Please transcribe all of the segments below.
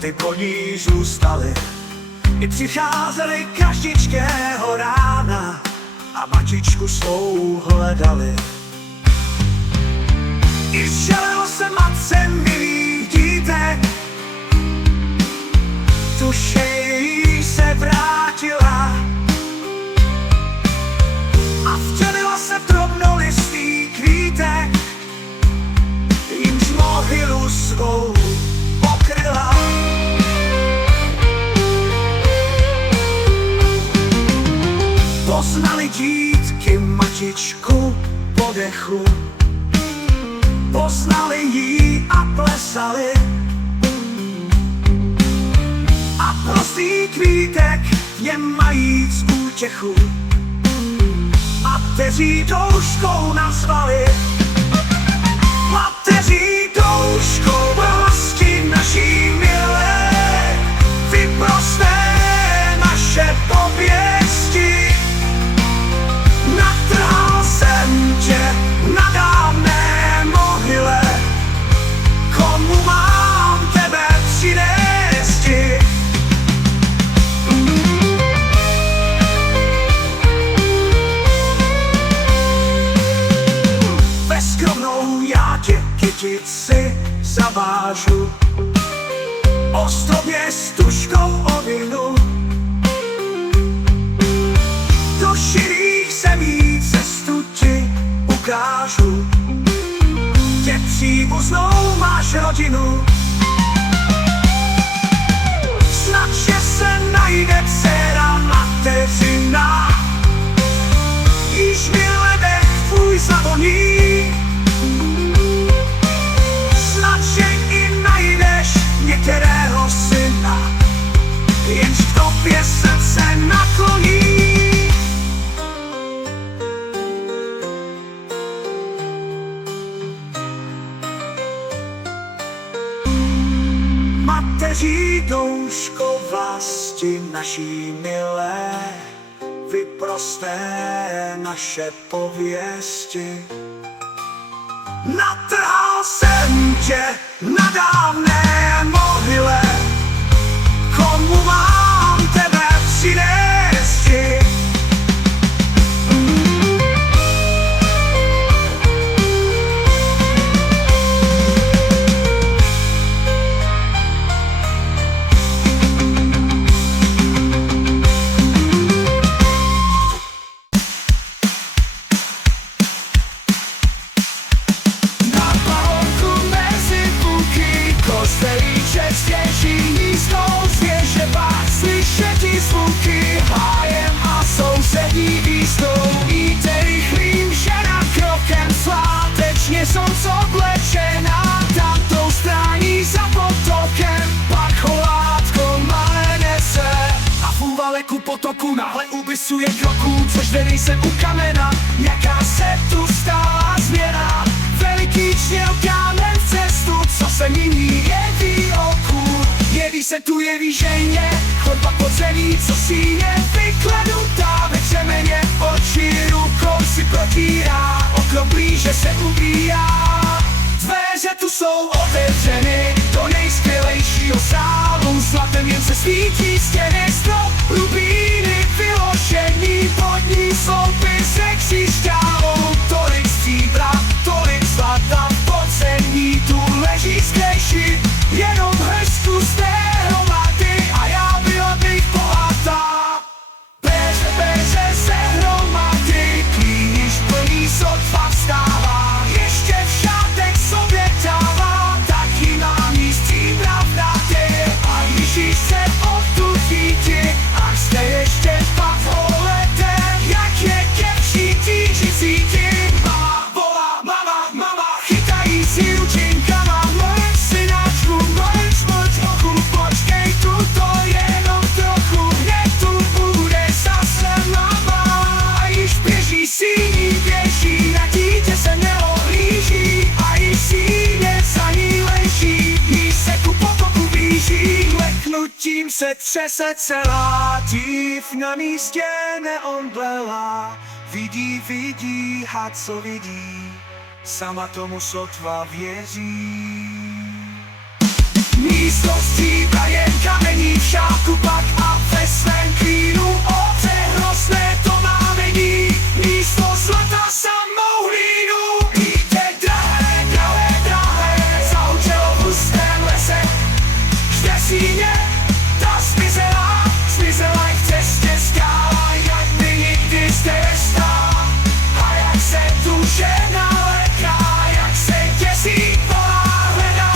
ty po ní zůstaly. I přicházeli každičkého rána a matičku svou hledali. I vželilo se matce milých dítek, duše jí se vrátila. A vtělila se v drobnolistý kvítek, jimž mohylu svou pokryla. Poznali dítky matičku po dechu, poznali jí a plesali. A prostý kvítek je majíc útěchu, mateří douškou nazvali. Mateří douškou vlasti naší milé, vyprosté naše pověsti. Natrhal jsem tě na dávné mohyle, komu mám tebe přinést? Ve skromnou já tě kytici zavážu, ostrobě s tužkou ovinu. Do širých zemí cestu ti ukážu, tě příbuznou máš rodinu. Snad, že se najde dcera mateřina, již mi ledech tvůj zavoní. Snad, že i najdeš některého syna, jenž k tobě srdce nakloní. Mateří douško vlasti naší milé, vyprosté naše pověsti. Natrhal jsem tě na dávné mohyle, komu mám tebe přinést? Potoku náhle ubysuje kroků, což vede jsem u kamena. Jaká se tu stala změna? Veliký čněl kámen v cestu, co se nyní jeví oku. Jeví se tu, jeví ženě, chodba po celý, co síně vyklenutá ve křemeně. Oči rukou si protírá, okno blíže se ubíjá. Dveře tu jsou otevřeny do nejskvělejšího sálu, zlatem jen se svítí stěny, strop rubíny vyložení, pod ní soupise křišťálů. Tolik stříbra, tolik zlata, podcení tu leží skrejší, jenom hrstku z té hromady a já byla bych bohatá. Peře se hromady, klíniš plný sotva vstává, ještě v šátek sobě dává, taky mám jí stříbra v dátě. A Ježíš se odtud chytí, až jste ještě pak volete, jak je ke vší týži síti. Mama volá, mama, chytají si ručinkama, mlč synáčku, mlč ochu, počkej tu to jenom trochu, hned tu bude zase mama. A již běží síní, běží, na dítě se neohlíží, a již síně za ní leží, jí se ku potoku blíží. Leknutím se třese celá, div na místě neomdlela. Vidí, a co vidí, sama tomu sotva věří. Místo stříbra je stíně. Ta zmizela i v cestě skála, jak by nikdy zde nestala. A jak se tu žena leká, jak se děsí volá hledá.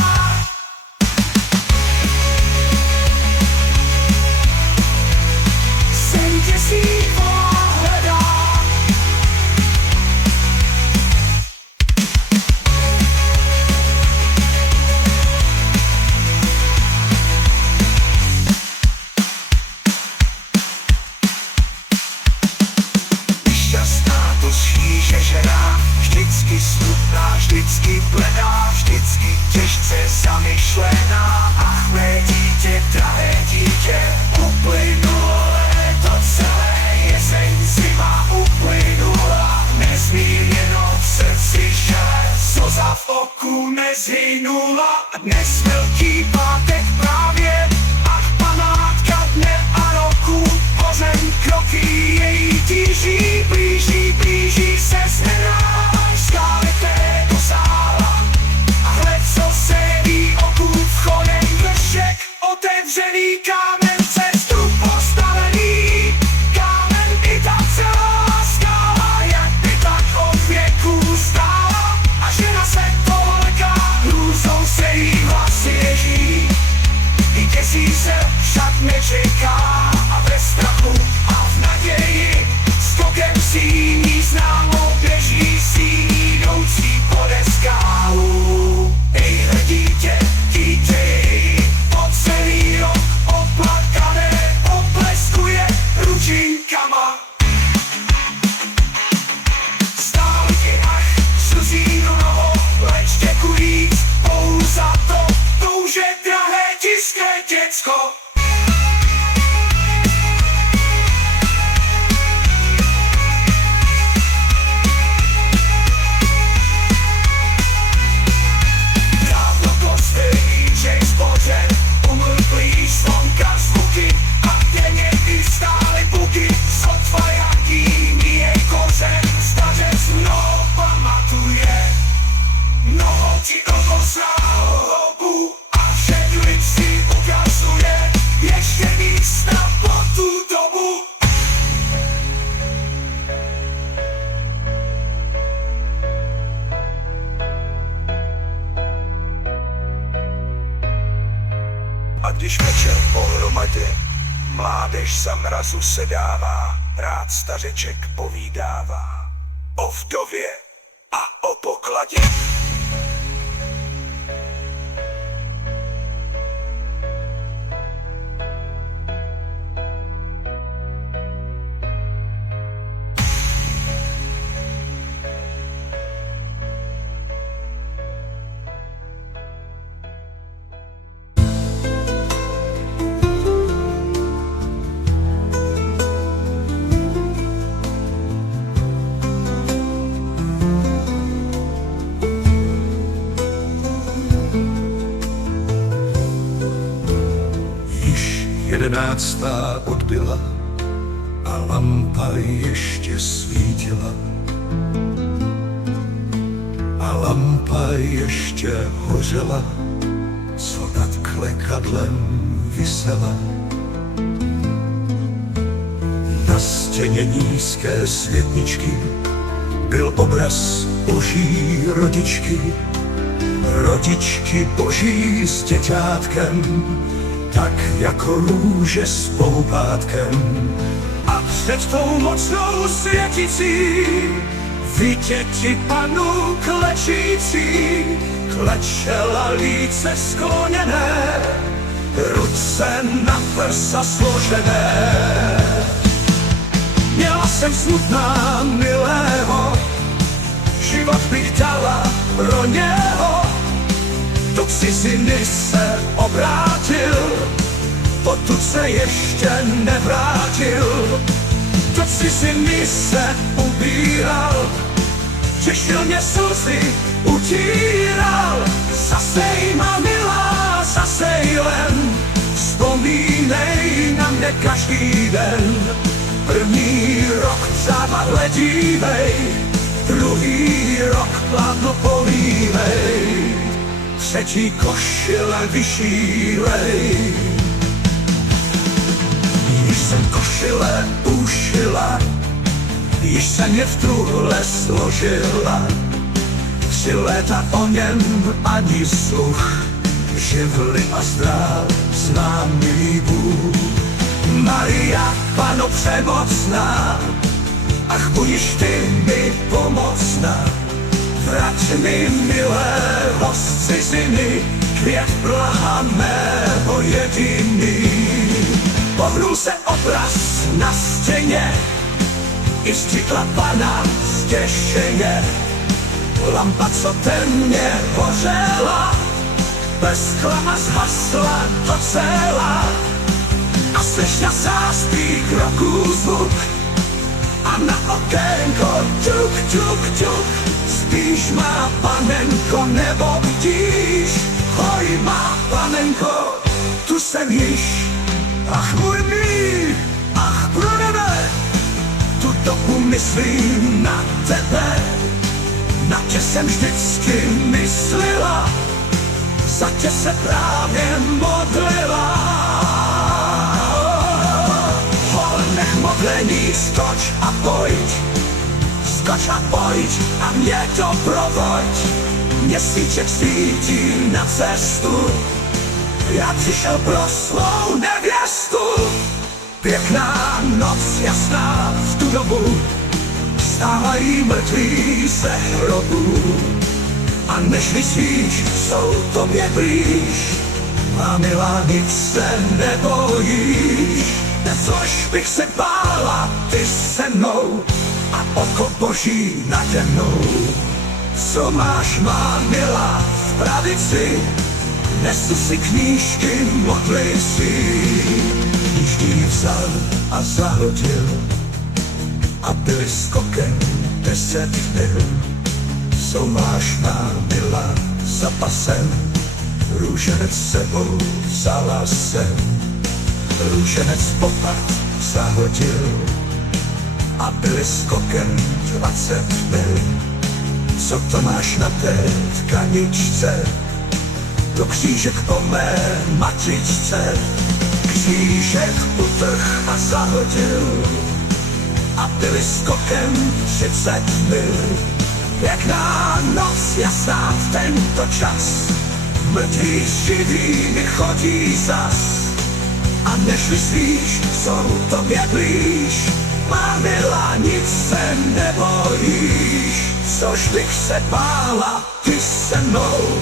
Se děsí volá hledá. Šťastná to šíře žena, vždycky smutná, vždycky bledá, vždycky těžce zamyšlená. Ach, mé dítě, drahé dítě, uplynulo léto celé, jeseň, zima uplynula, nezmírně noc v srdci žele, slza v oku nezhynula. A dnes velký pátek právě, ach, památka dne a roku, hořem kroky její tíží, blíží se zhledá, skály té dosáhla. A hled, co se ví oku, vchodem vršek, otevřený kámen, cestu postavený, kámen i ta celá skála, jak by tak od věku stála. A žena se poleká, hrůzou se jí hlasy ježí, i děsí se, však nečeká, a ve strachu a v naději skokem síní známou běží síní jdoucí pode skálu. Ejhle dítě, její, po celý rok oplakané, opleskuje ručinkama. Stál ti ach, slzí mnoho, leč děkují spolu za to, touže drahé tiské děcko. Umlklý slonka zvuky a denně i stály buky, sotva jaký míje kořen, stařec mnoho pamatuje. Mnoho ti okosnal houbu a všedlic si ukazuje ještě místa po tu dobu. A když večer pohromadě mládež za mrazu sedává, rád stařeček povídává o vdově a o pokladě. Jedenáctá odbyla a lampa ještě svítila. A lampa ještě hořela, co nad klekadlem visela. Na stěně nízké světničky byl obraz boží rodičky. Rodičky boží s děťátkem, tak jako růže s poupátkem. A před tou mocnou světicí viděti panu klečící, klečela líce skloněné, ruce na prsa složené. Měla jsem smutná milého, život bych dala pro něho. Do ciziny se obrátil, potud se ještě nevrátil. Do ciziny se ubíral, těšil mě slzy, utíral. Zasej, má milá, zasej len, vzpomínej na mě každý den. První rok závadle dívej, druhý rok plátno polívej, třetí košile vyšílej. Ten je v trůle složila, 3 léta o něm ani sluch, živly a zdrav známý Bůh. Maria, Panno přemocná, ach budiš ty mi pomocná. Vrať mi milého z ciziny, květ blaha mého jediný. Pohnul se obraz na stěně, i stikla Panna zděšeně. Lampa, co temně hořela, bleskla a zhasla docela. A slyšela záspí kroků zvuk, a na okénko tuk, tuk, tuk. Spíš má panenko, nebo bdíš? Hoj, má panenko, tu jsem již. Ach můj mý, ach pro nebe, tu dobu myslím na tebe. Na tě jsem vždycky myslela, za tě se právě modlila. Nech modlení, skoč a pojď, skoč a pojď a mě doprovoď. Měsíček svítí na cestu, já přišel pro svou nevěstu. Pěkná noc jasná v tu dobu, vstávají mrtví ze hrobu. A než myslíš, jsou tobě blíž, má milá, nic se nebojíš. Což bych se bála, ty se mnou a oko Boží nade mnou. Co máš, má milá, v pravici, nesu si knížky, modli si. Knížky vzal a zahodil a byli skokem 10 mil. Co máš, má milá, za pasem, růženec sebou vzala jsem. Růženec popad zahodil a byli skokem 20 mil. Co to máš na té tkaničce? Do křížek po mé matričce. Křížek utrh a zahodil a byli skokem 30 mil. Pěkná noc jasná v tento čas, mrtví s živými chodí zas. A než myslíš, jsou tobě blíž, má milá, nic se nebojíš. Což bych se bála, ty se mnou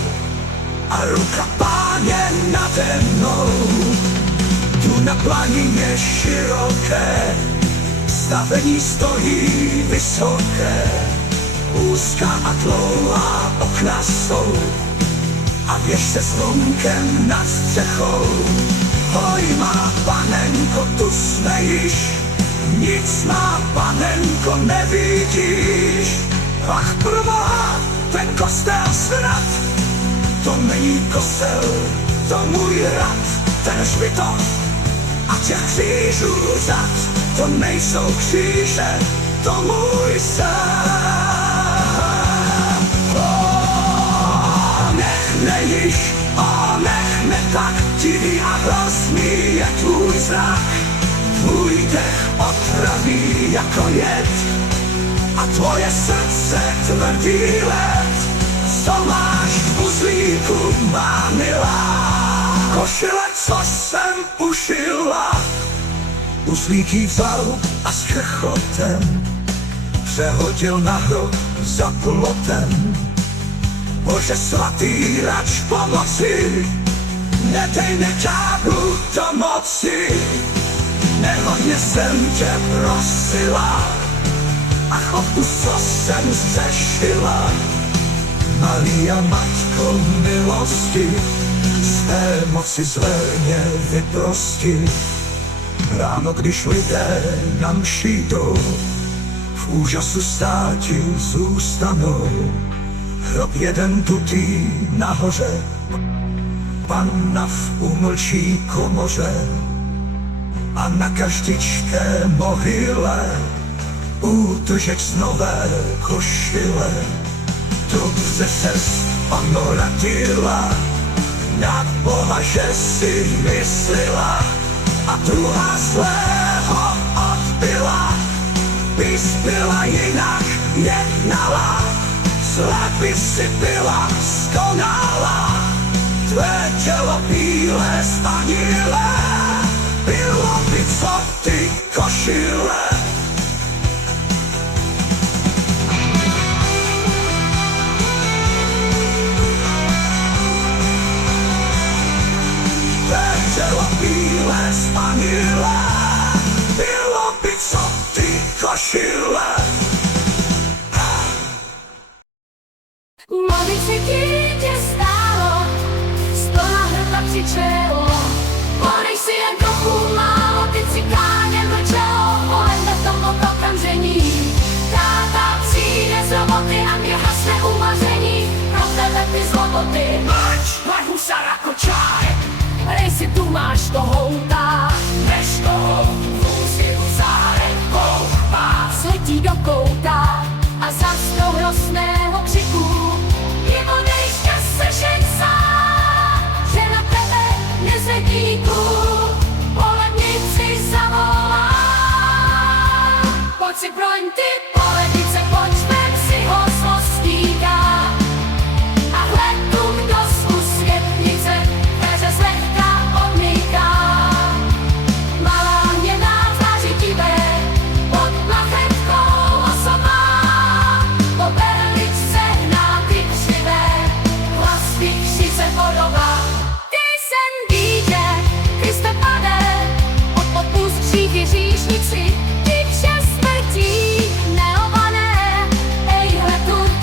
a ruka Páně nade mnou. Tu na planině široké, stavení stojí vysoké. Úzká a dlouhá okna jsou a věž se zvonkem nad střechou. Hoj, má panenko, tu jsme již, nic má panenko nevidíš. Ach proboha, ten kostel snad, to není kostel, to můj hrad. Ten hřbitov a těch křížů řad, to nejsou kříže, to můj sen. Nech již, nech tak, divý a hrozný je tvůj zrak. Tvůj dech otraví jako jed a tvoje srdce tvrdý led. Co máš v uzlíku, má milá, košile, co jsem ušila. Uzlíky vzal a s krchotem přehodil na hrob za plotem. Bože svatý, rač pomoci, nedej mi ďáblu do moci. Nehodně jsem tě prosila, ach o tu, co jsem zřešila. Maria, matko milosti, své moci zlevně vyprosti. Ráno, když lidé na mši jdou, v úžasu státi zůstanou. Hrob jeden dutý nahoře, Panna v umlčí komoře. A na každičké mohyle útržek z nové košile. Dobře ses, Panno, radila, na Boha, že si myslela. A druhá zlého odbyla, by bys byla jinak jednala, zle by si byla skonala. Tvé tělo bílé spanilé, bylo by co ty košile. Tvé tělo bílé spanilé, bylo by co ty košile. Mluvit si dítě stálo, sto na hrdla křičelo. Ponej si jen trochu málo, ty cikáně mlčelo. Pohlejme v tom okamžení. Táta přijde z roboty a mě hasne umaření. Pro tebe ty zloboty mlč husara kočárek. Rej si tu máš to houtá, než toho vůzi husárek koupá. Sletí do kouta a zas do hrozného křiku mimo dejšťa se šencá, že na tebe nezvedíku polednici zavolá. Pojď si broň ty polednice, pojď vem si ho zlostíka a hled tu, kdo z úsvětnice peře zlehka odmyká. Malá hněná tváři tivé pod plachetkou osobá, po berličce hná ty křivé, hlas vychřice podobá. Ty jsem dítě, Kriste Pane, odpust hříchy hříšnici, ty vše smrtí neované. Ej, hle tuď,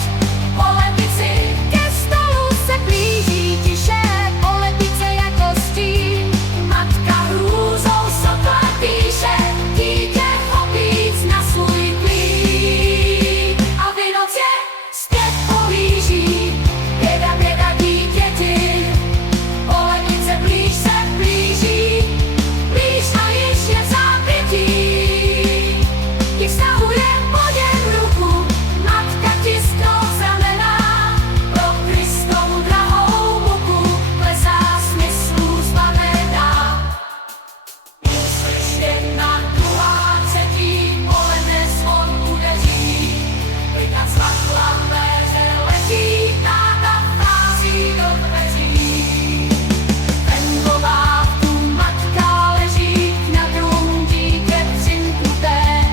polednici, ke stolu se blíží tiše, polednice jako stín. Matka hrůzou sotva píše, dítě chopíc na svůj klín. A Vinoc je zpět pohlíží, běda, běda dítěti. Polednice blíž se blíží, blíž a již je v zápětí. Ti vztahuje po něm ruku, matka tisknou znamená, pro Kristovu drahou muku klesá smyslů zbavená. Uslyš jedna, druhá, třetí, poledne zvon udeří. Klika cvakla péře letí, táta vchází do dveří. Venková tu matka leží, na druhou dítě přinknuté.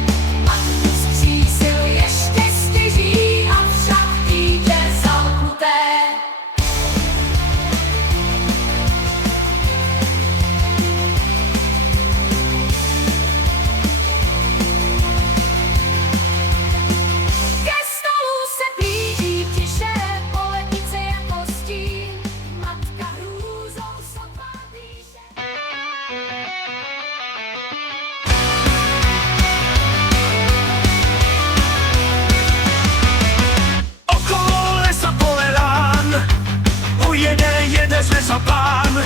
Matku z křísil ještě stěží, avšak dítě zamknuté. Ke stolu se blíží tiše, polednice jako stín. Matka hrůzou sotva píše. Okolo lesa poledán, jede z lesa pán.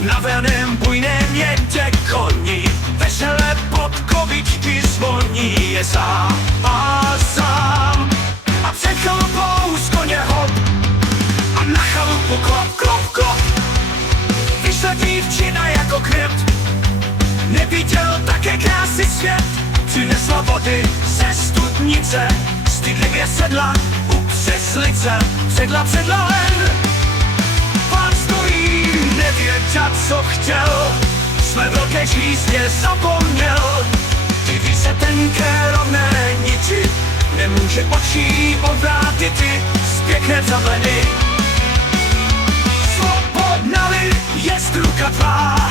Na verném bujném jeďte koni, vesele podkovičky zvoní. Je sám a sám a před chalupou z koně hop a na chalupu klop, klop, klop. Vyšla dívčina jako krypt, neviděl také krásy svět. Přinesla vody ze studnice, stydlivě sedla u přeslice. Předla len, pán stojí, nevědět, co chtěl, své velké žízně zapomněl. Diví se tenké rovné niti, nemůže očí odvrátit ty zpěkné zavleny. Svobodna-li jest ruka tvá,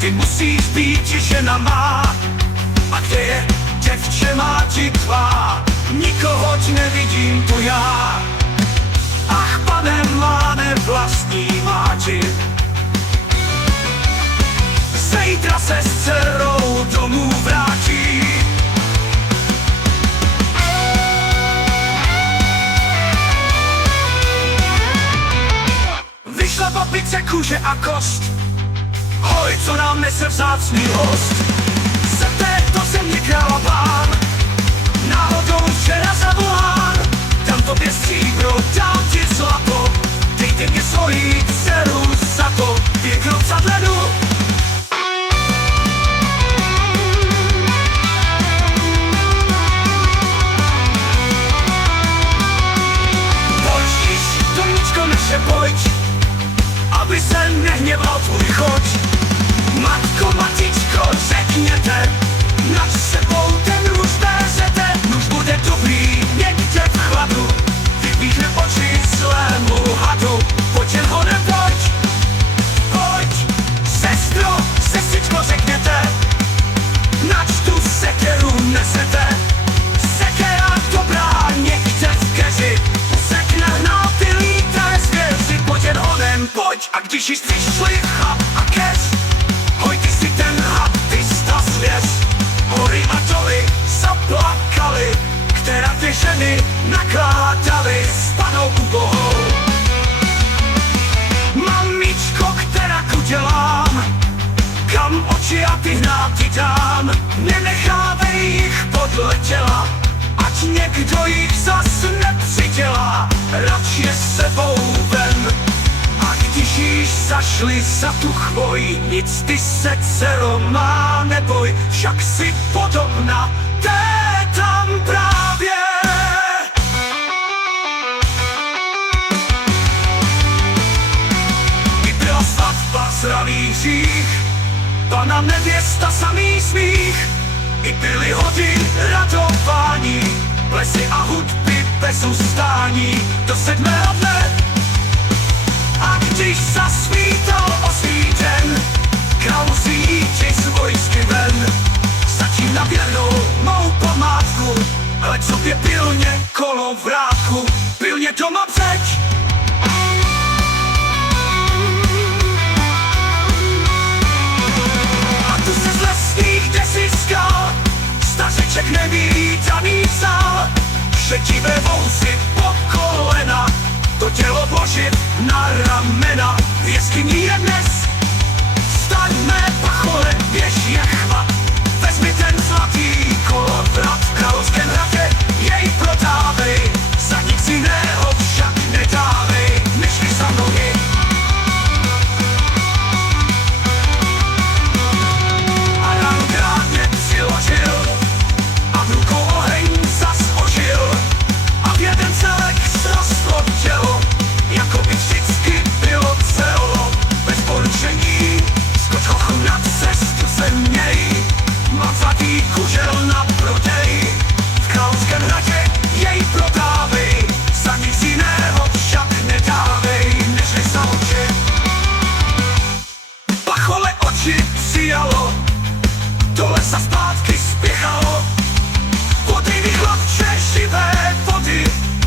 ty musíš být žena má. A kde je děvče máti tvá, nikoho nevidím tu já. Ach, pane, má nevlastní máti, zítra se s dcerou domů vrátí. Vyšla babice kůže a kost, hoj, co nám nese vzácný host. Se této země krála pán, náhodou včera zavolán. Dám tobě stříbro, dám ti zlato, dejte mě svoji dceru za to. Pěknou zadledu, když již přišli chab a keř, hoj ty si ten had, ty sta zvěř. Hory a doly zaplakali, která ty ženy nakládaly s panou ubohou. Mamičko, která dělám, kam oči a ty hnáty dám, nenechávej jich podle těla, ať někdo jich zas nepřidělá, radši je sebou vem. A když již zašli za tu chvoj, nic ty se, dcero má, neboj, však si podobna té tam právě. I byla svatba zraný hřích, pana nevěsta samý smích, i byly hodin radování, plesy a hudby bez ustání do 7. dne. A když zasvítal osmý den, král musí jít z vojsky ven. Stačím na věrnou mou památku, ale co by pilně kolo vrátku, pilně doma přeč. A tu se z lesních desí skal, stařeček nevídaný sál, šetivé vousy po kolena, to tělo vložit na ramena. V jeskyni je dnes, staňme pachole, běž je chvat, vezmi ten zlatý kolovrat, v Královském hradě jej prodávej, za nic jiného však nedávej, než mi za nohy. A ráno krátně přiložil, a v rukou oheň zas ožil, a v jeden celek srostlo tělo, jako by vždycky bylo celo. Bez poručení, skoč hochu na cestu se měj, mám zlatý kužel na prodej, v Královském hradě jej prodávej, za nic jiného však nedávej, než za oči. Pachole oči přijalo, do lesa zpátky spěchalo, vody vychladče živé vody,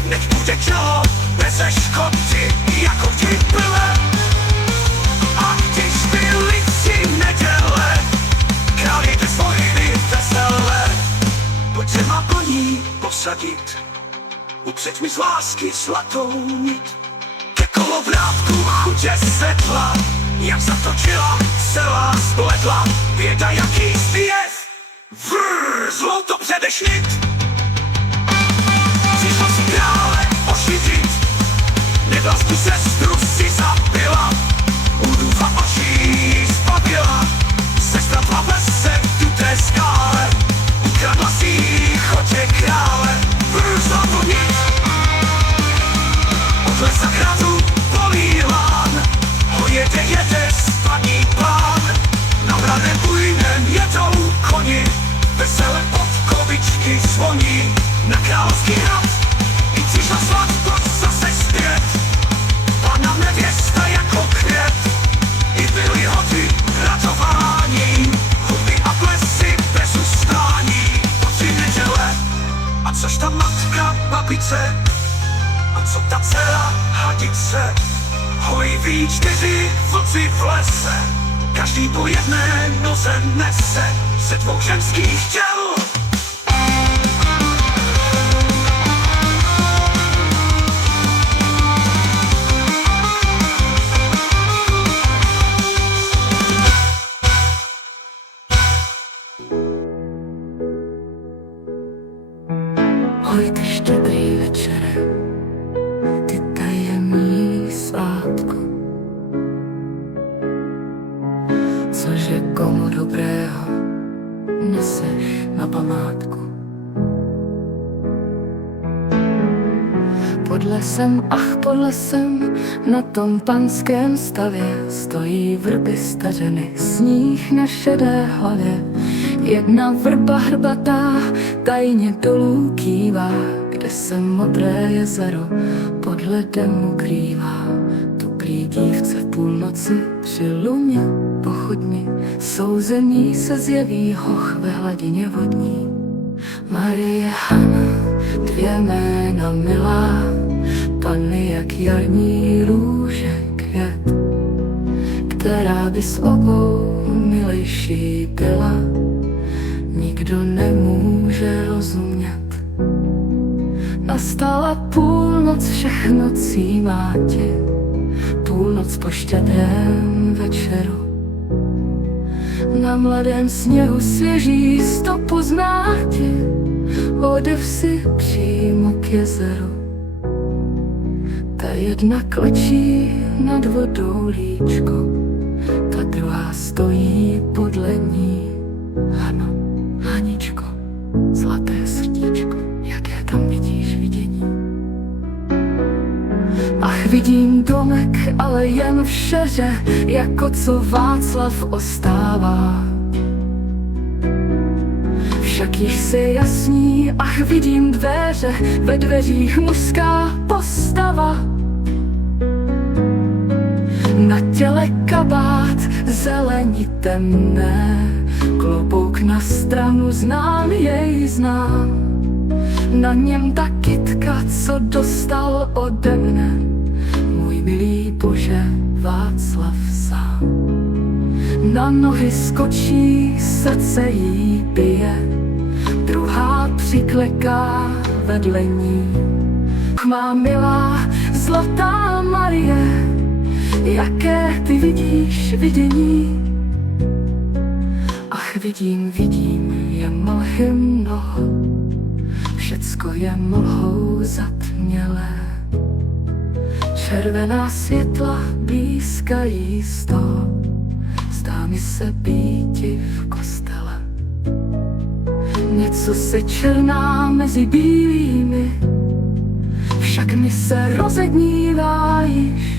nech bude tělo beze škody, jako vždy byle. A když byly 3 neděle, král jde z vojny vesele, pojďte má plní posadit, upřeď mi z lásky zlatou nit, ke kolovrátku chutě sedla, jak zatočila, celá spletla, věda jaký zpěv, zlou to předešlit. Přišla si krále ošidit, nevlastní sestru si zabila, úduva očí zbavila, sestra plave se v tuté skále, ukradla si chodě krále, zlatou nit. Od lesa hradu polílán, ho jede spadní plán, na braném bujném jedou koni, vesele podkovičky zvoní, na Královský hrad i přišla svatba zase zpět, pana nevěsta jako květ, i byly hody ratování, hudby a plesy bez ustání, po 3 neděle. A což ta matka babice, a co ta dcera hadice, hoj ví 4 vlci v lese, každý po jedné noze nese se 2 ženských těl. Oj, ty štědrý večere, ty tajemný svátku, cože komu dobrého neseš na památku. Pod lesem, na tom panském stavě stojí vrby stařeny, sníh na šedé hlavě. Jedna vrba hrbatá tajně dolů kývá, kde se modré jezero pod ledem ukrývá. Tuklí dívce v půlnoci při lumě pochodni, souzení se zjeví hoch ve hladině vodní. Marie Hana, 2 jména milá, panny jak jarní růže květ. která by s obou milejší byla, nikdo nemůže rozumět. Nastala půlnoc, všechno címá ti, půlnoc po štědrém večeru. Na mladém sněhu svěží stopu znáti, odev si přímo k jezeru. Ta jedna klečí nad vodou líčko, ta druhá stojí podle ní. Ano, Haničko, zlaté srdíčko, jaké tam vidíš vidění? Ach, vidím domek, ale jen v šeře, jako co Václav ostává. Však již se jasní, ach, vidím dveře, ve dveřích mužská postava. Na těle kabát zelení temné, klobouk na stranu, znám jej, znám. Na něm ta kytka, co dostal ode mne můj milý Bože Václav sám. Na nohy skočí, srdce jí bije, druhá přikleká vedle ní. Má milá zlatá Marie, jaké ty vidíš vidění? Ach, vidím, je mlhy mnoho, všecko je mlhou zatmělé. Červená světla blízkají z toho, zdá mi se býti v kostele. Něco se černá mezi bílými, však mi se rozednívá již.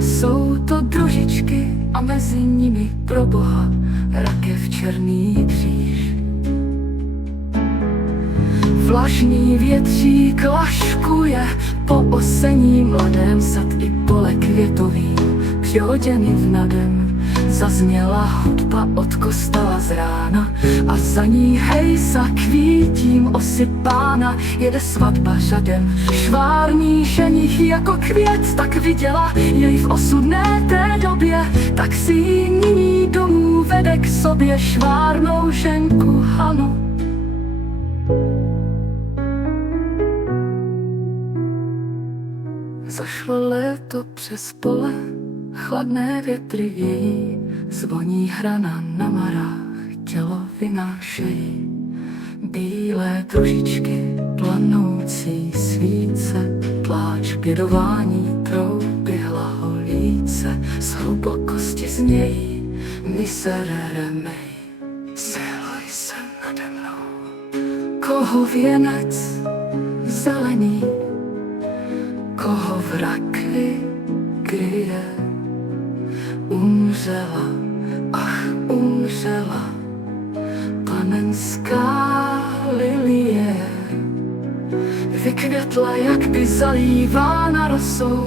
Jsou to družičky a mezi nimi pro Boha rakev černý kříž. Vlažný větřík laškuje po osení, mladém sad i pole květový přihoděný vnadem. Zazněla hudba od kostela z rána a za ní hejsa kvítím osypána. Jede svatba řadem, švární ženich jako květ, tak viděla jej v osudné té době, tak si ji nyní domů vede k sobě švárnou ženku Hanu. Zašlo léto přes pole, chladné větry vějí, zvoní hrana na marách, tělo vynášejí. Bílé družičky, planoucí svíce, pláč, bědování, trouby, hlaholíce, z hlubokosti znějí, miserere mej, smiluj se nade mnou. Koho věnec zelený, koho v rakvi kryje, umřela, ach, umřela panenská lilie. Vykvětla, jak by zalívána rosou,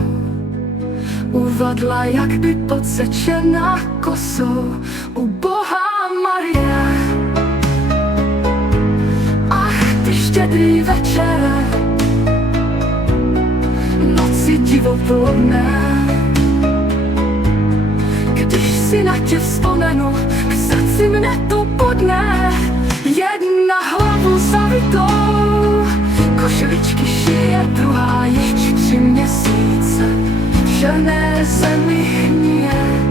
uvadla, jak by podsečena kosou. Ubohá Marie, ach, ty štědrý večere, noci divoplodné. Když si na tě vzpomenu, k srdci mne to podne. Jedna hlavu zavitou, košiličky šije, druhá již 3 měsíce. V černé zemi hníje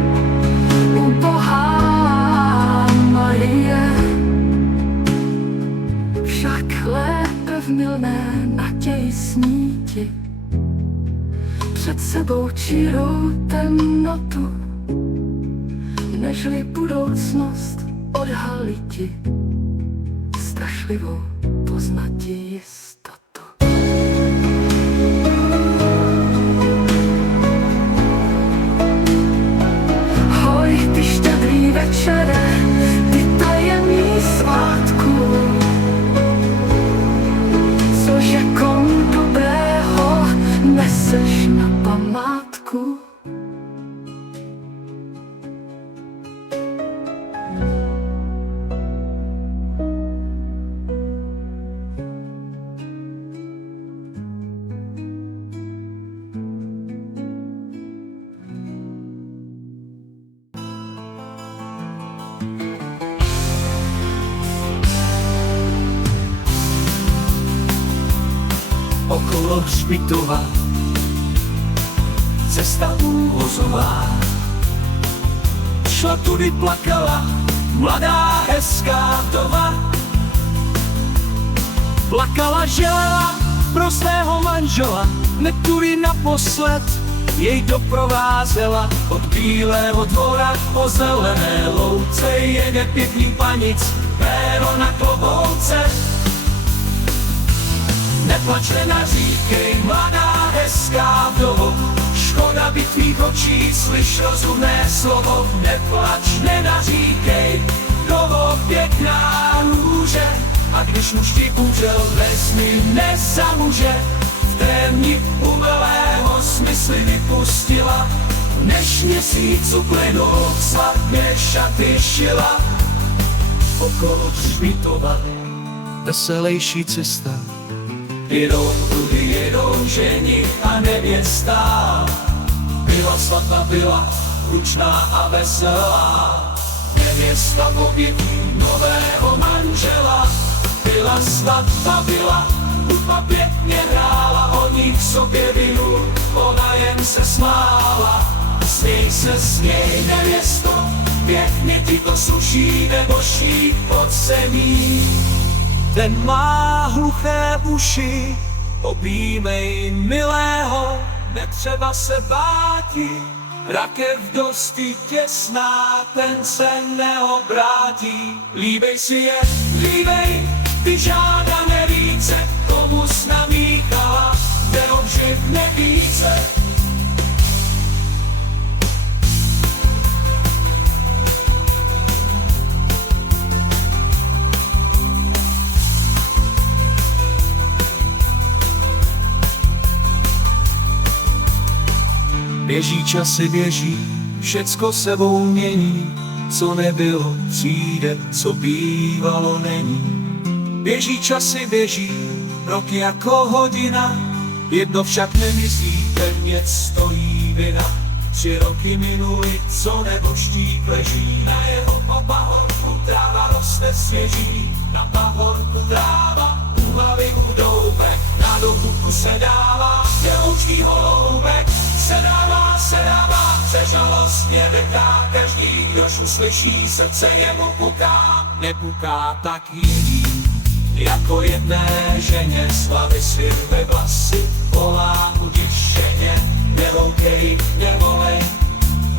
ubohá Marie. Však lépe v milné naději sníti, před sebou čirou temnotu, nežli budoucnost odhaliti, strašlivou poznati jistotu. Hoj, ty štědrý večere, ty tajemný svátku, cože komu dobrého neseš na památku. okolo hřbitova, cesta úvozová. Šla tudy, plakala mladá hezká vdova. Plakala, želela pro svého manžela, hned tudy naposled jej doprovázela. Od Bílého dvora po zelené louce jede pěkný panic, péro na klobouce. Neplač, nenaříkej, mladá hezká vdovo, škoda by tvých očí, slyš rozumné slovo. Neplač, nenaříkej, vdovo, pěkná růže, a když muž ti umřel, vezmi mne za muže. V témni umelého smysly vypustila, než měsíc uplynul, svatě šaty šila. Okolo hřbitova veselejší cesta, jedou tudy, jedou ženich a nevěsta. Byla svatba, byla ručná a veselá, nevěsta objeví nového manžela. Byla svatba, byla hudba pěkně hrála, oni v sobě vinu, ona jen se smála. Směj, nevěsto, pěkně ti to sluší, nebo šíp pod zemí. Ten má hluché uši, objímej milého, netřeba se báti. Rakev dosti těsná, ten se neobrátí. Líbej si je, líbej, ty žádané více, komu namíchala, neobživne více. Běží časy, běží, všecko sebou mění, co nebylo, přijde, co bývalo, není. Běží časy, běží, roky jako hodina, jedno však nemizí, pevně stojí vina. 3 roky minuly, co nebožtík leží, na jeho pahorku tráva roste svěží. Na pahorku tráva, u hlavy udoubek, na dochutku se dává, děloučký holoubek. Se dává, přežalostně dechá, každý, kdož uslyší, srdce jemu puká. Nepuká, tak jiný, jako jedné ženě, slavy si ve vlasy, volá utěšeně. Nehoukej, nevolej,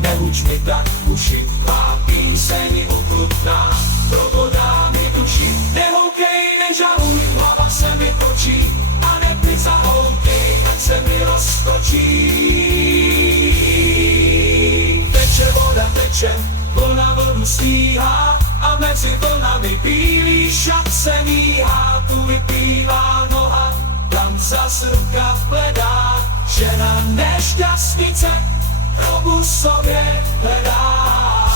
nehuč mi tak uši, má píseň okrutná, probodá mi duši. Nehoukej, nežaluj, hlava se mi točí, a nepij zahoukej, ať se mi roztočí. Teče voda, teče, vlna vlnu stíhá, a mezi vlnami bílý šat se míhá. Tu vypívá noha, tam zas ruka vpledá, žena nešťastnice hrobu sobě hledá.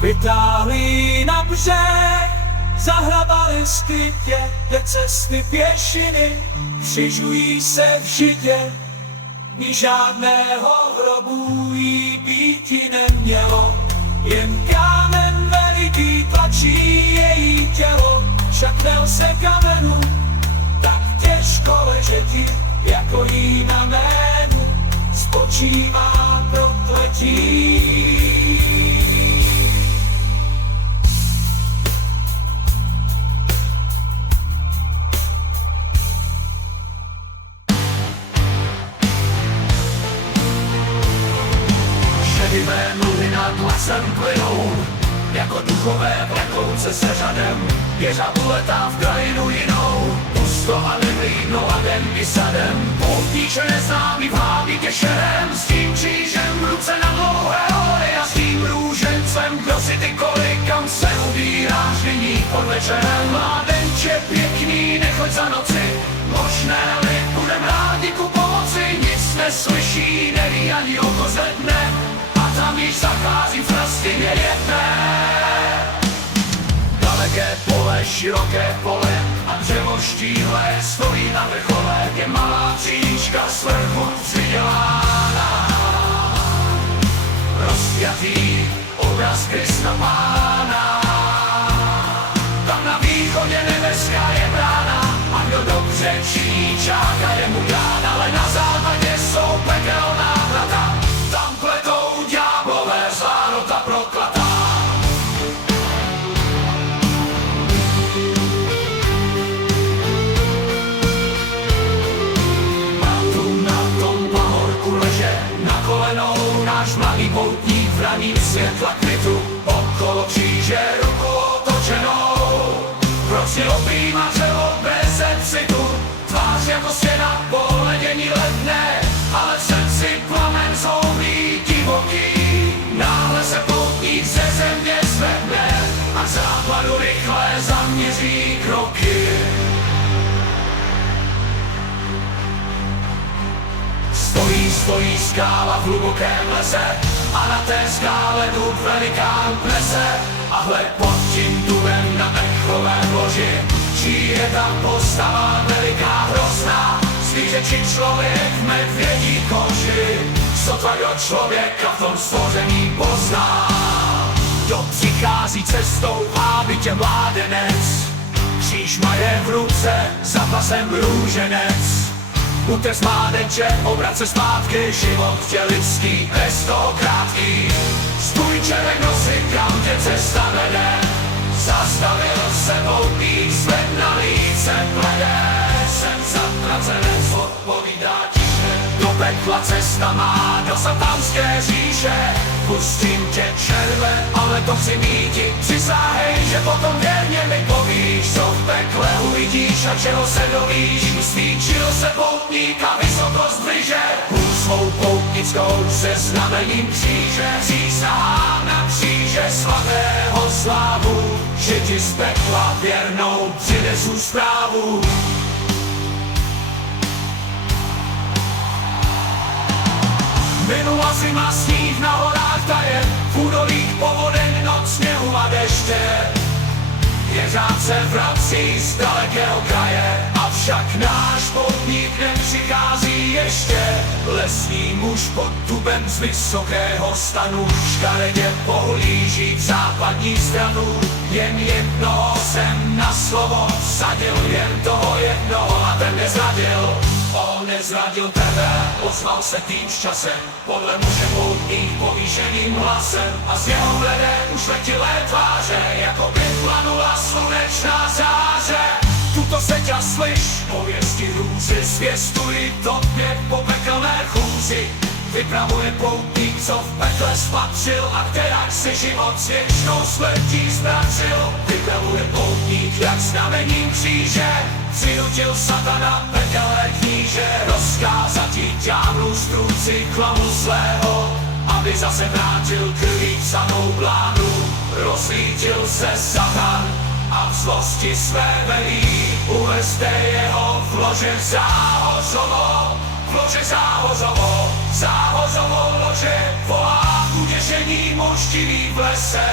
Vytáhli na břeh, zahrabali skrytě, kde cesty pěšiny, křižují se v žitě. Ni žádného hrobu jí býti nemělo, jen kámen veliký tlačí její tělo. Však nelze kamenu tak těžko ležeti, jako jí na jménu spočívá prokletí. Šedivé mluvy nad lesem plynou, jako duchové vlekouce se řadem. Jeřabu letá v krajinu jinou, pusto a nehlídnou a den i sadem. Poutníče neznámý vháví kešerem, s tím křížem v ruce na dlouhé hory a s tím růžencem. Kdo si ty koly, kam se ubíráš nyní pod večerem? Mládenče pěkný, nechoď za noci, možné-li budem rádi ku pomoci. Nic neslyší, neví ani oko zvedne, a tam již zachází v rastině jedné. Daleké pole, široké pole a dřevo štíhlé stojí na vrchole, je malá příčka z vrchu přidělána. Rozpjatý obraz Krista Pána, tam na východě nebeská je brána, a kdo dobře nečiní čáka je mu dán, ale na západě jsou pekelná vrata, tam pletou ďáblové zlánota proklatá. Na kolenou náš mladý poutník v raním světla kvitu, okolo kříže ruku otočenou. Prostě objímá dřevo bez citu, tvář jako stěna po ledění ledné, ale v srdci plamen zouvý divoký. Náhle se poutník ze země zvedne a k západu rychle zaměří kroky. Stojí skála v hlubokém lese a na té skále dub velikán plese. A hled pod tím dubem na mechovém loži, čí je tam postava veliká hrozná, zvíře či člověk v medvědí koži, sotva kdo člověka v tom stvoření pozná. Kdo přichází cestou hábitě mládenec, kříž maje v ruce, za pasem růženec. Útes mládeče, obrace zpátky, život tě lidský, bez toho krátký. Stůj čerek nosy, kam tě cesta vede, zastavil se poutník, zvedna líce bledé. Jsem zatracenec, odpovídá tiše, do pekla cesta má, do satanské říše. Pustím tě červe, ale to chci míti, přisáhej, že potom věrně mi povíš, co v pekle uvidíš a čeho se dovíš. Svíčil se poutník a vysoko zdviže hůl svou poutnickou se znamením kříže. Přísahám na kříže svatého slávu, že ti z pekla věrnou přinesu zprávu. Minula zima, sníh na horách taje, v údolích povodeň noc sněhu a deště. Jeřáb se vrací z dalekého kraje, avšak náš poutník nepřichází ještě. Lesní muž pod dubem z vysokého stanu škaredě pohlíží v západní stranu. Jen jednoho jsem na slovo vsadil, jen toho jednoho a ten nezradil. On nezradil tebe, ozval se tým s časem, podle muže poutník povýšeným hlasem. A z jeho bledé ušletilé tváře, jako by planula slunečná záře. Tuto seď a slyš, pověsti hrůzy, zvěstuji tobě po pekelné chůzi. Vypravuje poutník, co v pekle spatřil a která si život s věčnou smrtí ztratil. Vypravuje poutník, jak znamením kříže, přinutil satana pekelné kníže, rozkázat ti ďáblu strůci klamu svého, aby zase vrátil krví psanou blánu. Rozlítil se satan a v zlosti své velí, uvezte jeho v lože záhořovo. V lože záhořovo, záhořovo lože, volá k utěšení moštivý v lese.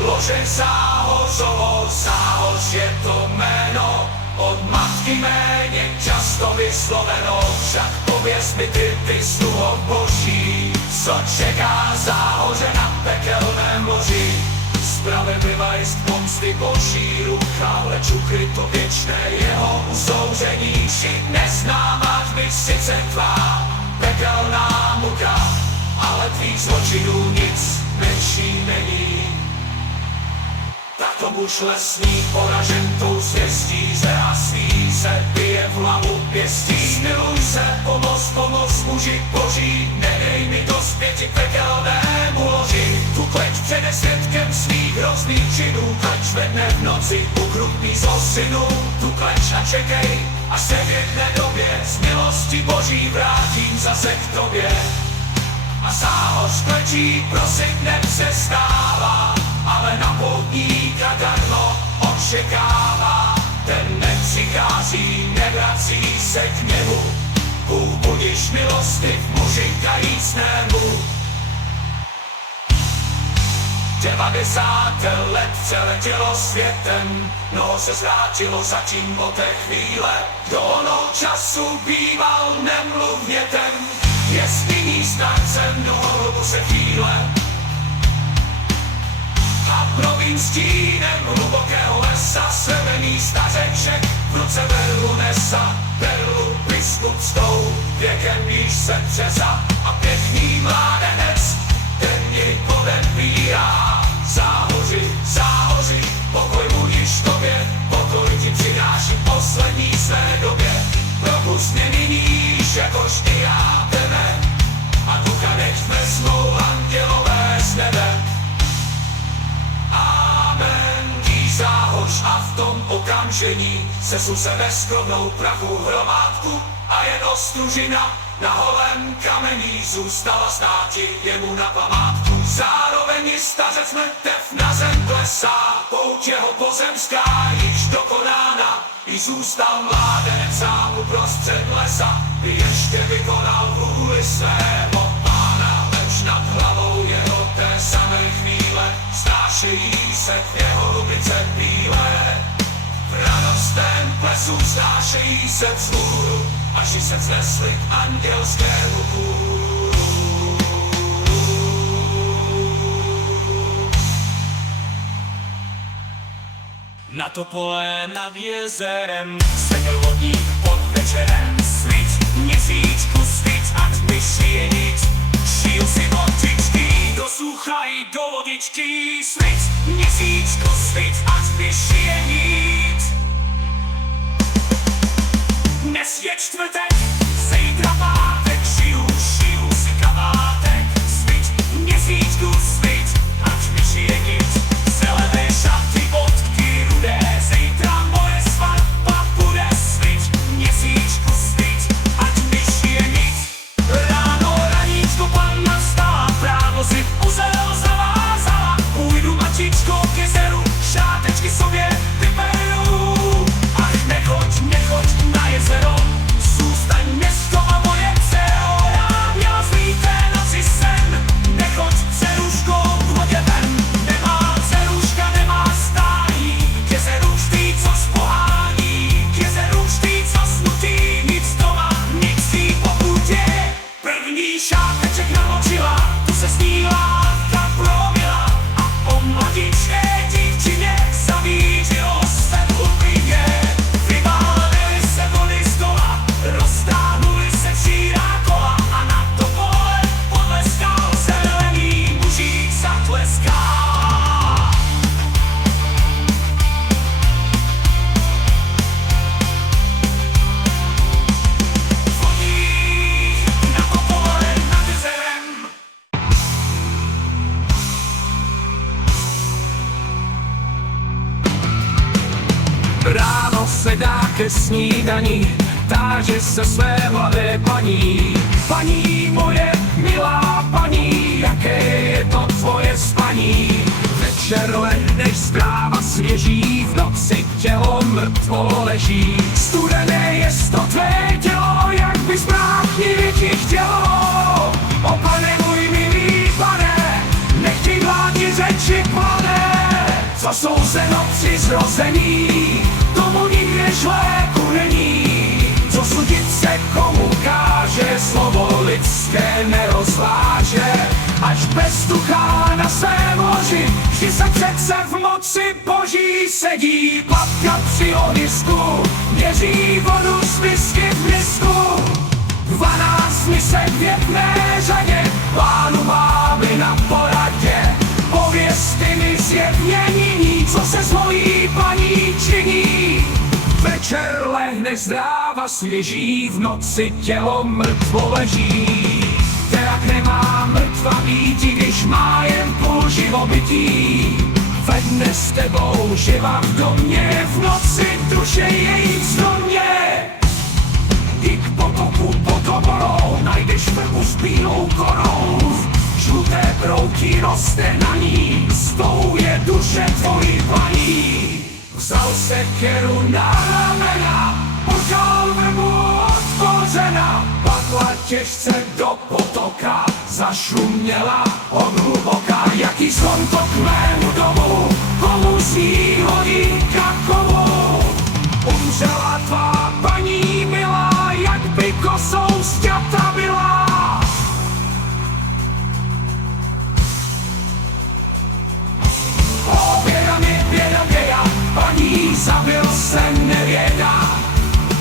Lože záhořovo, záhoř je to jméno, od matky méně často vysloveno. Však pověz mi ty sluho boží, co čeká záhoře na pekelném loži. Spravedlivá jest pomsty boží rucha, leč ukryto věčné jeho usouření. Šit neznámá tmy sice tvá pekelná muka, ale tvých zločinů nic menší není. Takto muž lesní poražen tou zvěstí, zrásí se, bije v hlavu pěstí. Smiluj se, pomoz muži boží, nedej mi dospěti pekelnému loži. Tu kleč přede svědkem svých hrozných činů, kleč ve dne v noci ukrutný zlosinu. Tu kleč a čekej, až se v jedné době z milosti boží vrátím zase k tobě. A záhoř klečí prosit nepřestává, ale na poutníka darmo očekává. Ten nepřichází, nevrací se k němu, Bůh budiš milostiv muži kajícnému. 90 let přeletělo světem, mnoho se zvrátilo zatím od té chvíle. Do onou času býval nemluvnětem, jest nyní starcem do hrobu se chýle. A pro stínovým stínem hlubokého lesa semený stařeček v ruce berlu nesa. Berlu biskupskou, věkem již se přeza a pěkný mládenec, ten jej poden vírá. Záhoři, pokoj mu již tobě, pokoj ti přináší poslední své době. Propust mě nyníž, jakož i já tebe, a ducha nech vezmou andělové z nebe. Amen, tí záhoř a v tom okamžení sesu se ve skromnou prachu hromádku a jen ostružina na holém kamení zůstala státi jemu na památku. Zároveň i stařec mrtev na zem klesá, pouť jeho pozemská již dokonána. I zůstal mládenec sám uprostřed lesa, by ještě vykonal vůli svého pána. Leč nad hlavou jeho té samé chvíle snášejí se jeho rubice bílé. V radostném plesu snášejí se vzhůru, až se vznesli k andělskému hůru. Na to pole nad jezerem seděl vodník pod večerem. Sviť, měsíčku, sviť, ať myši je nic. Šil si vodičky do sucha i do vodičky. Sviť, měsíčku, sviť, ať myši je nic. Dnes je čtvrtek, zítra pátek, šiju si kabátek. Sviť, měsíčku, sviť, ať myši je nic. Zelené šaty, bodky rudé, zítra moje svatba bude. Sviť, měsíčku, sviť, ať myši je nic. Ráno raníčko panna stala, právo si uzel zavázala. Půjdu mačičko k jezeru, šátečky sobě vyberu. Ach nechoď na jezero, zůstaň město a moje dcero. Já měla zlý té noci sen, nechoď dceruško v vodě ven. Nemá dceruška, nemá stání, k jezeru vždy co spohání. K jezeru vždy co snutý, nic doma, nic jí poputě. První šáteček namočila, tu se s ní látka promila. A o mladičké dívčině zavířilo se hlubinně. Vyvalily se vody z dola, roztáhnuly se šírá kola. A na to pole podle skal zelený mužík zatleská. Vodník na to pole nad jezerem. Ráno se dá ke snídani, táže se své mladé paní. Paní moje, milá paní, jaké je to tvoje spaní? Večer než zpráva svěží, v noci tělo mrtvo leží. Studené je to tvé tělo, jak by spráchni ti chtělo. O pane můj milý pane, nech ti vládni řeči plané. Co jsou se noci zrození, tomu nikde šléku není. Co sudit se komu káže, slovo lidské nerozváže. Až bez ducha na svém loži, vždy se přece v moci boží sedí. Papka při ohnisku, měří vodu z misky v misku. 12 misek v jedné řadě, pánu máme na poradě. Povězte mi zjevnění, co se s mojí paní činí. Večer lehne zdráva svěží, v noci tělo mrtvo leží. Terak nemá mrtva býti, když má jen půl živobytí. Ve dne s tebou živa v domě, v noci duše její do mě. I k potoku pod oborou najdeš vrbu s bílou korou. Žluté brouky roste na ní, s tou je duše tvojí paní. Vzal se keru na ramena, pořál vrbu otvořena. Padla těžce do potoka, zašuměla od hluboka. Jaký zvon to k mému domu, komu zní hodinka komu? Umřela tvá paní milá, jak by kosou sťata byla. Obě zabil jsem nevěda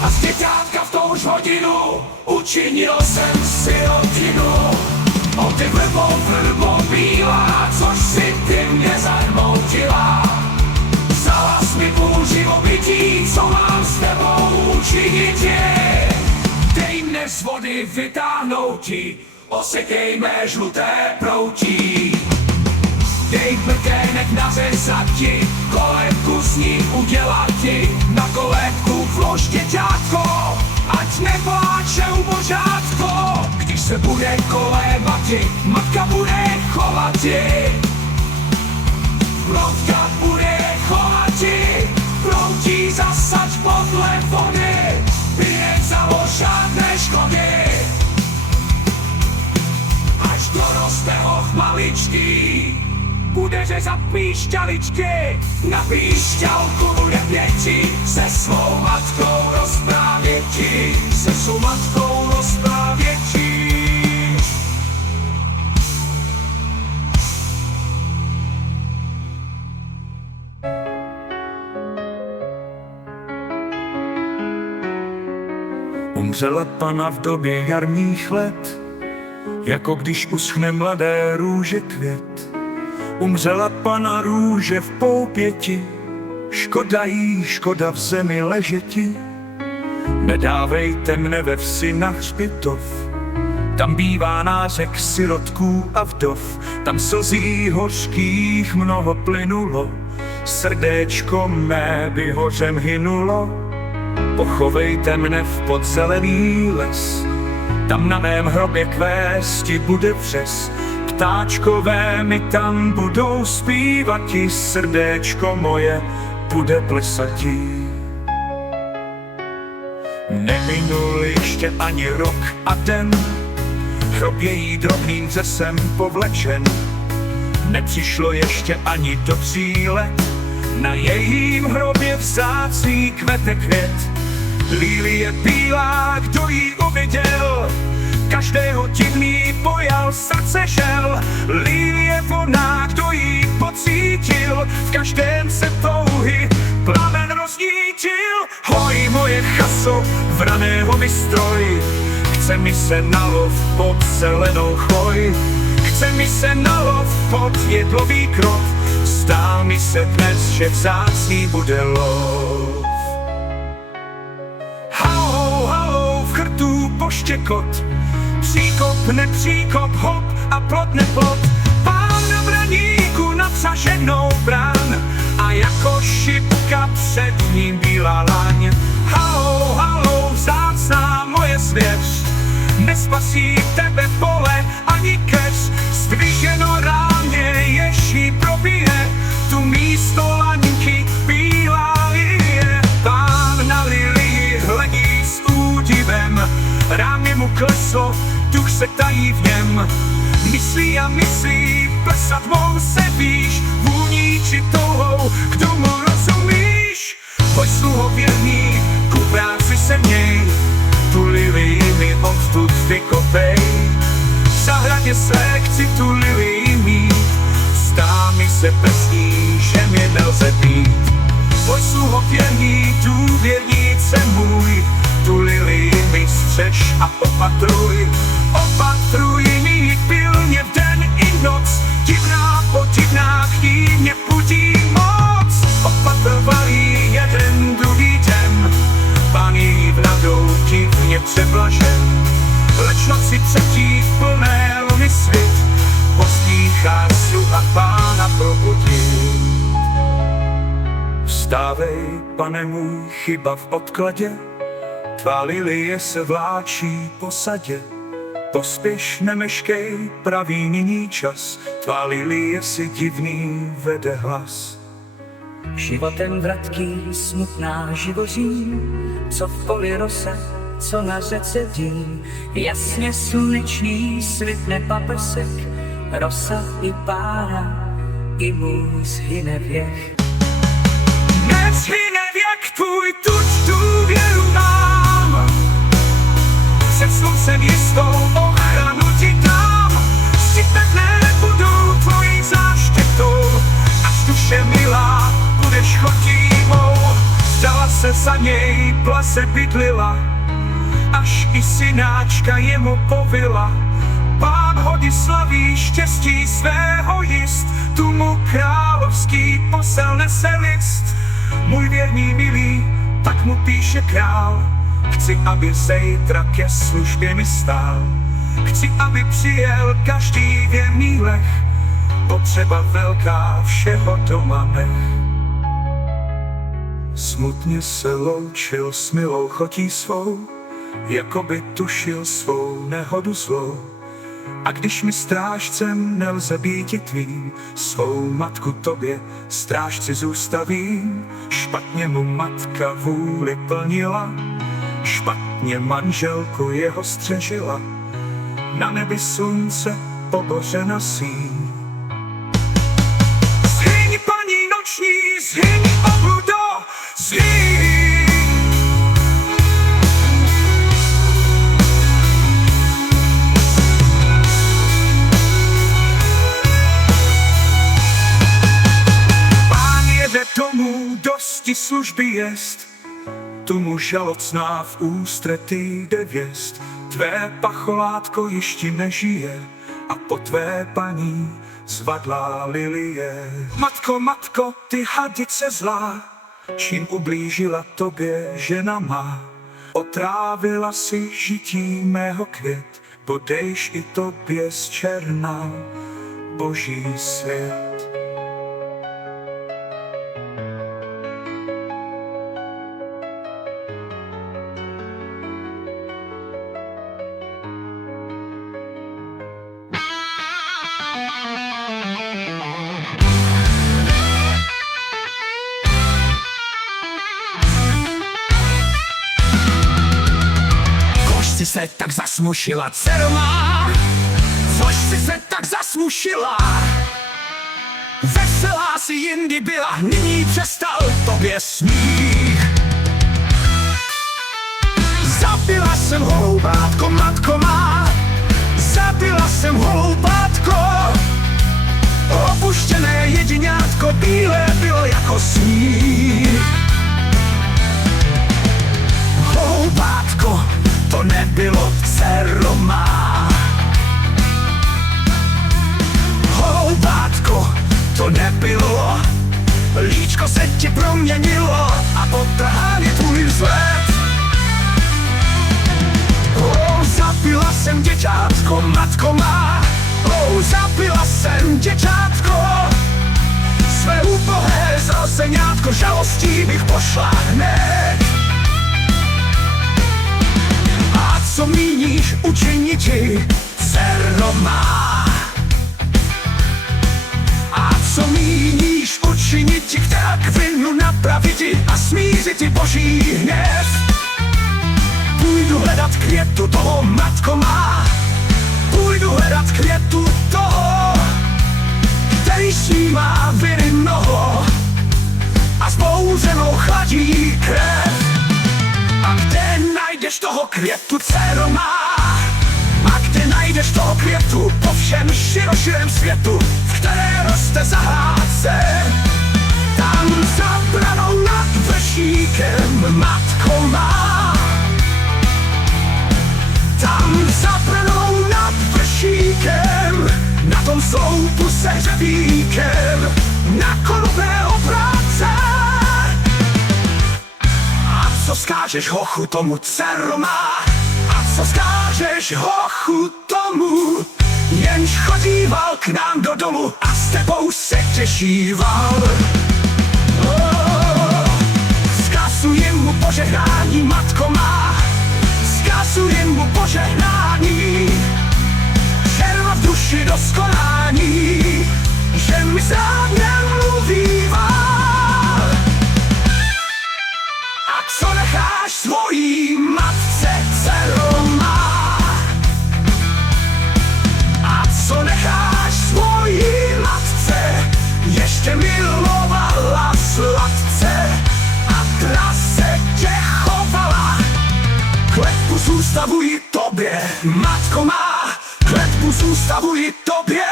a z děťátka v touž hodinu učinil jsem si rodinu. O ty vrbo bílá, což si ty mě zarmoutila. Vzala jsi mi půl živobytí, co mám s tebou učinit je. Dej mne z vody vytáhnouti, osekej mé žluté proutí. Dej brkének nařezat ti, kolébku s ním udělat ti. Na kolébku vlož děťátko, ať nepláče ubožátko. Když se bude kolébati, matka bude chovati. Proutka bude chovati, proutí zasaď podle vody. Vyněcalo žádné škody, až doroste hoch maličký. Bude řezat píšťaličky, na píšťalku bude pěti, se svou matkou rozprávěti, se svou matkou rozprávěti. Umřela pana v době jarních let, jako když uschne mladé růže květ. Umřela pana růže v poupěti, škoda jí, škoda v zemi ležeti. Nedávejte mne ve vsi na hřbitov, tam bývá nářek sirotků a vdov. Tam slzí hořkých mnoho plynulo, srdéčko mé by hořem hynulo. Pochovejte mne v podzelený les, tam na mém hrobě kvésti bude přes. Ptáčkové mi tam budou zpívati, srdéčko moje bude plesatí. Neminul ještě ani rok a den, hrob její drobným řesem povlečen. Nepřišlo ještě ani do 3 let, na jejím hrobě vzácný kvete květ. Lilie bílá, kdo jí uviděl, každého divný pojal srdce žel. Lilie voná, kdo jí pocítil, v každém se touhy plamen roznítil. Hoj moje chaso, vraného vystroj, chce mi se na lov pod zelenou choj. Chce mi se na lov pod jedlový krov, zdá mi se dnes, že vzácný bude lov. Halou, halou, v chrtu poštěkot, příkop, nepříkop, hop a plot, neplot. Pán na braníku napřaženou brán a jako šipka před ním bílá laň. Halou, halou, vzácná moje zvěř, nespasí tebe pole ani keř. Zdviženo rámě ježí probije tu místo laňky bílá lilie. Pán na lilii hledí s údivem, rámě mu kleslo, duch se tají v něm. Myslí a myslí, plesat mou se víš, vůní či touhou, k tomu rozumíš. Pojď sluho věrný, ku práci se měj, tu lilii mi odtud vykopej. V zahradě své chci tu lilii mít, zdá mi se bez ní, že mě nelze být. Pojď sluho věrný, důvěrníce můj, tu lilii mi střež a opatruj. Opatruj mi pilně v den i noc, divná podivná k ní mě pudí moc. Opatrovali jeden druhý den, Pán jí v radou divně přeblažen. Leč noci třetí v plné luni svět poslýchá sluha Pána probudit. Vstávej, pane můj, chyba v odkladě, tvá lilie se vláčí po sadě. Pospěš, nemeškej, pravý nyní čas, tvá lilie si divný vede hlas. Životem vratký, smutná živoří, co v poli rosa, co na řece dí. Jasně slunečný svitne paprsek, rosa i pára, i můj zhyne věk. Nezhyne věk tvůj, tuď důvěru mám, před sluncem jistou ochranu ti dám. Si pevné budou tvojí záštětou, až duše milá budeš chodivou. Vzdala se za něj, plese bydlila, až i synáčka jemu povila. Pán hody slaví, štěstí svého jist, tu mu královský posel nese list. Můj věrný milý, tak mu píše král, chci, aby zítra ke službě mi stál. Chci, aby přijel každý věrný lech, potřeba velká všeho doma nech. Smutně se loučil s milou chotí svou, jako by tušil svou nehodu zlou. A když mi strážcem nelze býti tvým, svou matku tobě strážci zůstavím. Špatně mu matka vůli plnila, špatně manželku jeho střežila, na nebi slunce pobořena síň. Zhyň, paní noční, zhyň, obludo, zhyň. Domů dosti služby jest, tu mu žalocná v ústretí jde věst. Tvé pacholátko již ti nežije a po tvé paní zvadlá lilie. Matko, matko, ty hadice zlá, čím ublížila tobě žena má. Otrávila si žití mého květ, podejš i tobě zčerná boží svět. Což si se tak zasmušila, dcero má, což si se tak zasmušila. Veselá si jindy byla, nyní přestal tobě smích. Zabila jsem holoubátko, matko má, zabila jsem holoubátko. Opuštěné jediňátko, bílé bylo jako sníh. Holoubátko, to nebylo, dcero má. Holoubátko, to nebylo, líčko se ti proměnilo a potrhán je tvůj vzhled. Zabila jsem děťátko, matko má, zabila jsem děťátko. Své ubohé zrozeňátko žalostí bych pošla hned. A co míníš učiniti, dcero má? A co míníš učiniti, která k vinu napraviti a smířiti boží hněv? Půjdu hledat květu toho, matko má, půjdu hledat květu toho, který snímá viny mnoho a zbouřenou chladí krev. A kde najdeš toho květu, dcero má? A kde najdeš toho květu po všem široširém světu, v které roste zahrádce? Tam za branou nad vršíkem, matko má. Tam za branou nad vršíkem, na tom sloupu se hřebíkem, na konopné obrátce. A co skážeš hochu tomu, dcero má? A co skážeš hochu tomu, jenž chodíval k nám do domu a s tebou se těšíval? Zkazuji mu požehnání, matko má, zkazuji mu požehnání, že má v duši doskonání, že mi zádně mluvívá. A co necháš svojí matce, dcero má? A co necháš svojí matce, ještě milovala sladce a draze tě chovala? Kletbu zůstavuji tobě, matko má, kletbu zůstavuji tobě.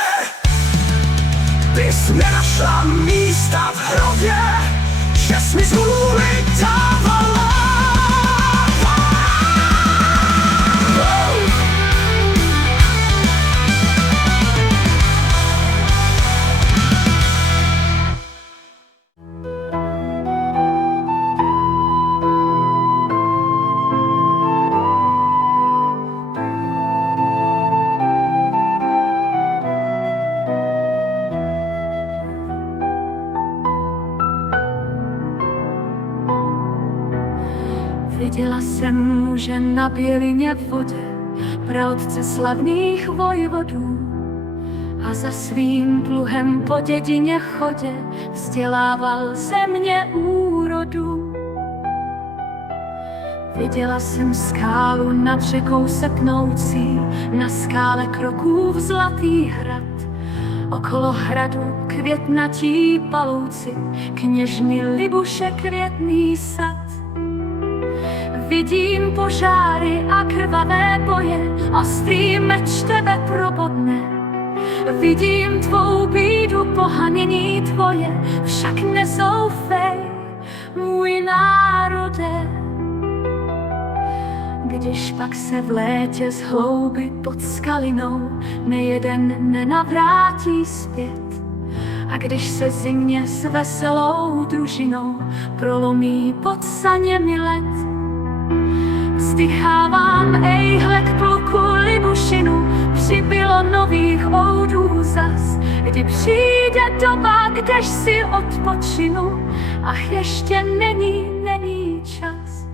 Ty jsi nenašla místa v hrobě, Čas mi z hůry dávala. Viděla jsem muže na bělině v vodě, praotce slavných vojvodů, a za svým pluhem po dědině chodě vzdělával země úrodu. Viděla jsem skálu nad řekou se pnoucí, na skále krokův zlatý hrad. Okolo hradu květnatí palouci, kněžny Libuše květný sad. Vidím požáry a krvavé boje, ostrý meč tebe probodne. Vidím tvou bídu, pohanění tvoje, však nezoufej, můj národe. Když pak se v létě z hlouby pod skalinou nejeden nenavrátí zpět, a když se zimně s veselou družinou prolomí pod saněmi let, vzdychávám, ejhle k pluku Libušinu, přibylo nových oudů zas, kdy přijde doba, kdež si odpočinu, ach ještě není čas.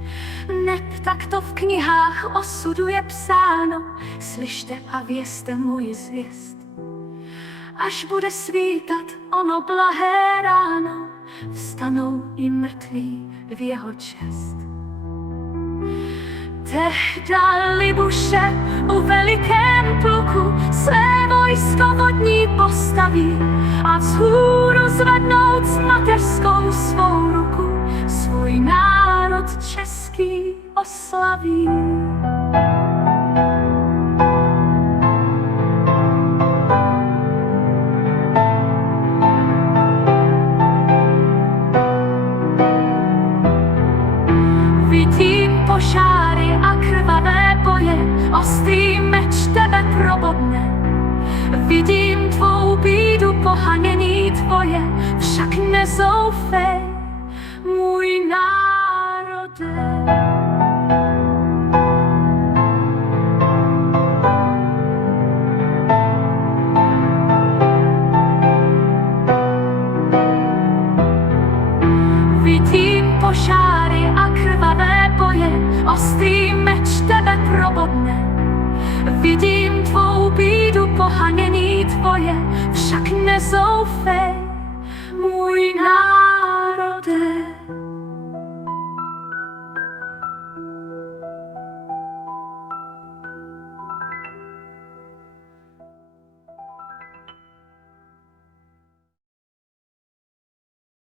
Neb tak to v knihách osudu je psáno, slyšte a vězte můj zvěst. Až bude svítat ono blahé ráno, vstanou i mrtví v jeho čest. Tehda Libuše u velikém pluku své vojsko vodní postaví a vzhůru zvednout s mateřskou svou ruku svůj národ český oslaví. Vidím požáry a krvavé boje, ostrý meč tebe probodne. Vidím tvou bídu, pohanění tvoje, však nezoufej, můj národe. Vidím požáry a krvavé boje, ostrý meč tebe probodne. Vidím tvou bídu, pohanění tvoje, však nezoufej, můj národe.